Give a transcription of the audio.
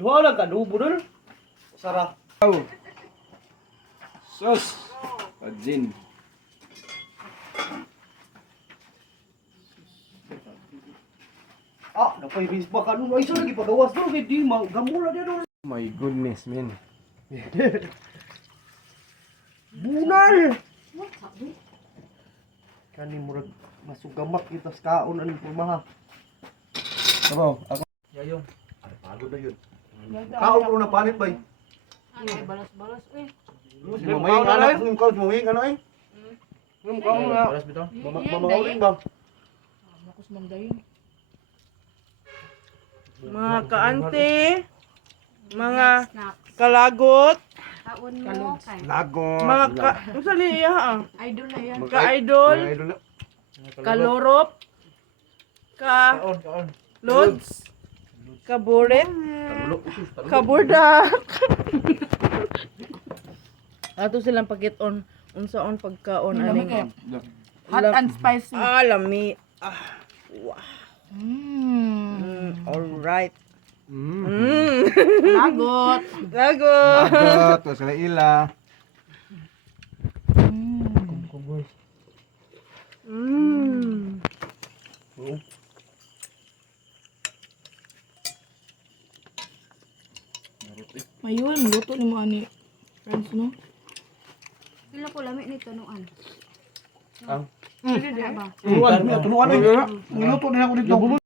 Duha lang ka dubo dul. Sarap. Oh. Sus. Pajin. Ah, napay bisba ka nun. Ay, sa lagi pagawas dul kay di gamula dia dul. My goodness, man. Bunal. Kani murag masugamak kita sa kaon aning pulmaha. Sabaw, ako. Yayong. Ay, pagod na yun. Kaon ko na panit bay. Ay, balas-balas eh. Si Mamay anak ng kaon, Mamay ano eh? Kaon na. Balas bitaw. Mamauling ba? Makus mandayin. Mga kaante, mga Snack. kalagot, Kaon mo kay. Lago. mga ka... Ang sali iya Idol na yan. ka-idol, kalorop, Kaon. lods, kaburit, kaburdak. Ato silang pagkit-on, unsaon pagkaon aning Hot and spicy. lami. Alright. Lagot. Lagot. Lago. Tapos kala ila. Ayun, luto ni mo ani. Friends, no? Pila ko lami ni tunuan. Ang? Pwede di ba? Tunuan, tunuan eh. Niluto din ako dito.